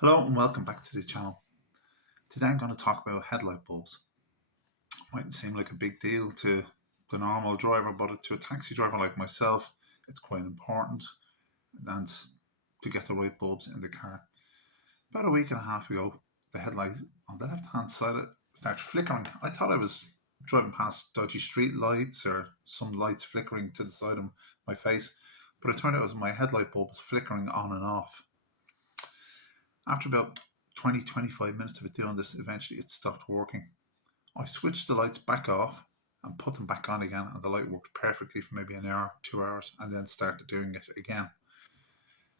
Hello and welcome back to the channel. Today I'm going to talk about headlight bulbs. Mightn't seem like a big deal to the normal driver, but to a taxi driver like myself, it's quite important and to get the right bulbs in the car. About a week and a half ago, the headlight on the left hand side started flickering. I thought I was driving past dodgy street lights or some lights flickering to the side of my face, but it turned out it was my headlight bulb was flickering on and off. After about 20-25 minutes of it doing this, eventually it stopped working. I switched the lights back off and put them back on again, and the light worked perfectly for maybe an hour, 2 hours, and then started doing it again.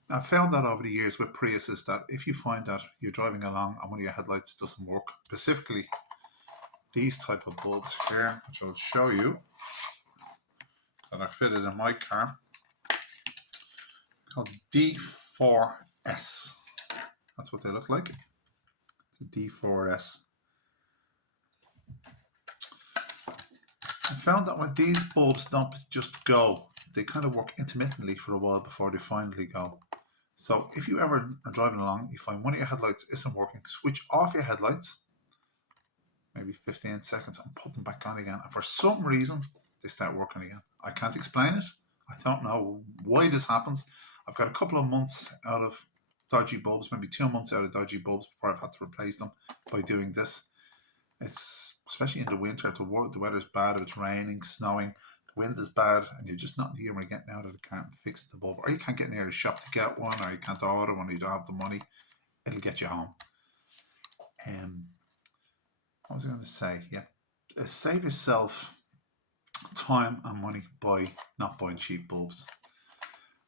Now, I found that over the years with Priuses that if you find that you're driving along and one of your headlights doesn't work, specifically these type of bulbs here, which I'll show you, that are fitted in my car, called D4S. That's what they look like. It's a D4S. I found that when these bulbs don't just go, they kind of work intermittently for a while before they finally go. So if you ever are driving along, you find one of your headlights isn't working, switch off your headlights, maybe 15 seconds, and put them back on again. And for some reason, they start working again. I can't explain it. I don't know why this happens. I've got a couple of months out of dodgy bulbs, maybe 2 months out of dodgy bulbs before I've had to replace them by doing this. It's especially in the winter, the weather's bad, if it's raining, snowing, the wind is bad, and you're just not in the humor getting out of the car and fixing the bulb, or you can't get near the shop to get one, or you can't order one, or you don't have the money. It'll get you home. What was I going to say? Yeah, save yourself time and money by not buying cheap bulbs.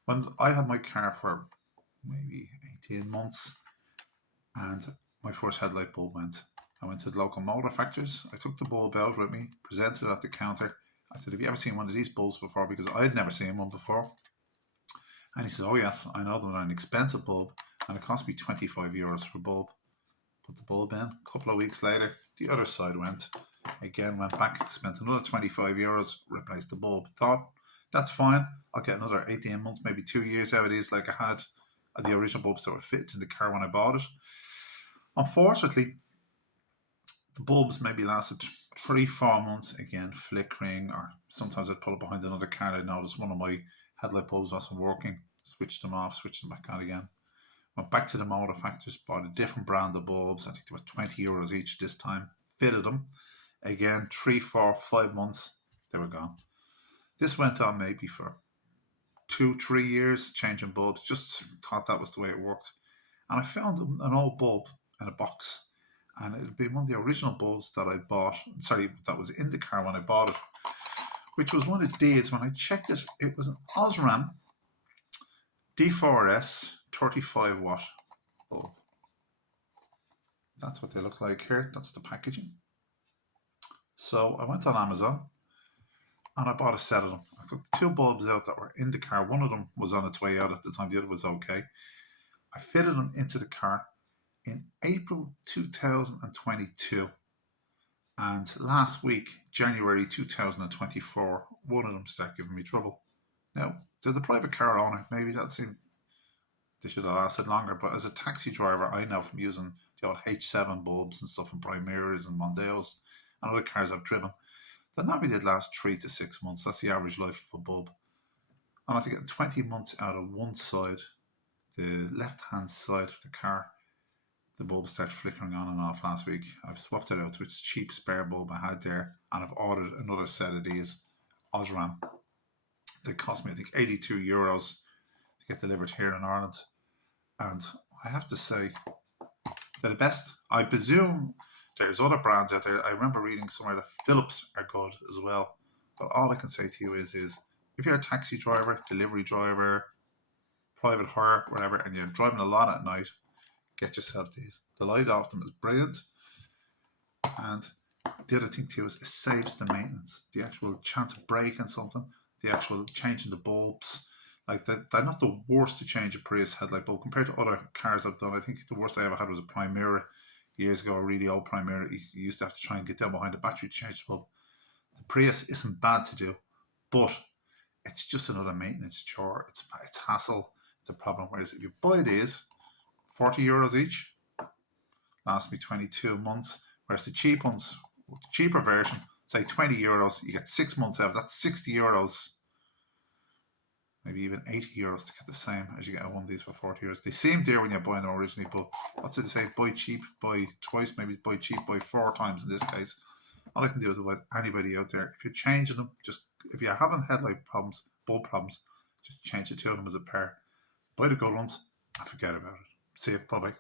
When I had my car for maybe 18 months, and my first headlight bulb went. I went to the local motor factors. I took the bulb out with me, presented it at the counter. I said, have you ever seen one of these bulbs before? Because I had never seen one before. And he said, oh yes, I know they're an expensive bulb, and it cost me 25 euros for a bulb. Put the bulb in. A couple of weeks later, the other side went. Again, went back, spent another 25 euros, replaced the bulb. Thought, that's fine. I'll get another 18 months, maybe 2 years out of these, like I had the original bulbs that were fitted in the car when I bought it. Unfortunately, the bulbs maybe lasted 3-4 months, again flickering, or sometimes I'd pull up behind another car and I'd notice one of my headlight bulbs wasn't working, switched them off, switched them back on again. Went back to the motor factors, bought a different brand of bulbs, I think they were 20 euros each this time, fitted them, again 3, 4, 5 months, they were gone. This went on maybe for 2-3 years, changing bulbs, just thought that was the way it worked. And I found an old bulb in a box, and it had been one of the original bulbs that I bought, that was in the car when I bought it, which was one of these. When I checked it, it was an Osram D4S 35 watt bulb. That's what they look like here. That's the packaging. So I went on Amazon and I bought a set of them. I took the 2 bulbs out that were in the car. One of them was on its way out at the time, the other was okay. I fitted them into the car in April 2022, and last week, January 2024, one of them started giving me trouble. Now, to the private car owner, maybe that seemed they should have lasted longer, but as a taxi driver, I know from using the old H7 bulbs and stuff in Primeras and Mondeos and other cars I've driven, that normally they'd last 3 to 6 months. That's the average life of a bulb. And after getting 20 months out of one side, the left-hand side of the car, the bulb started flickering on and off last week. I've swapped it out to its cheap spare bulb I had there, and I've ordered another set of these Osram. They cost me, I think, 82 euros to get delivered here in Ireland. And I have to say, they're the best. I presume there's other brands out there. I remember reading somewhere that Philips are good as well. But all I can say to you is if you're a taxi driver, delivery driver, private hire, whatever, and you're driving a lot at night, get yourself these. The light off them is brilliant. And the other thing too is it saves the maintenance. The actual chance of breaking something, the actual changing the bulbs. Like they're not the worst to change a Prius headlight bulb compared to other cars I've done. I think the worst I ever had was a Primera years ago, a really old Primera. You used to have to try and get down behind the battery to change the bulb. The Prius isn't bad to do, but it's just another maintenance chore. It's hassle. It's a problem. Whereas if you buy these €40 each. Lasts me 22 months. Whereas the cheap ones, the cheaper version, say €20, you get 6 months out. That's €60. Maybe even €80 to get the same as you get one of these for €40. They seem dear when you're buying them originally, but what's it say? Buy cheap, buy twice, maybe buy cheap, buy 4 times in this case. All I can do is advise anybody out there, if you're changing them, just if you're having headlight problems, bulb problems, just change the two of them as a pair. Buy the good ones and forget about it. See you. Bye bye.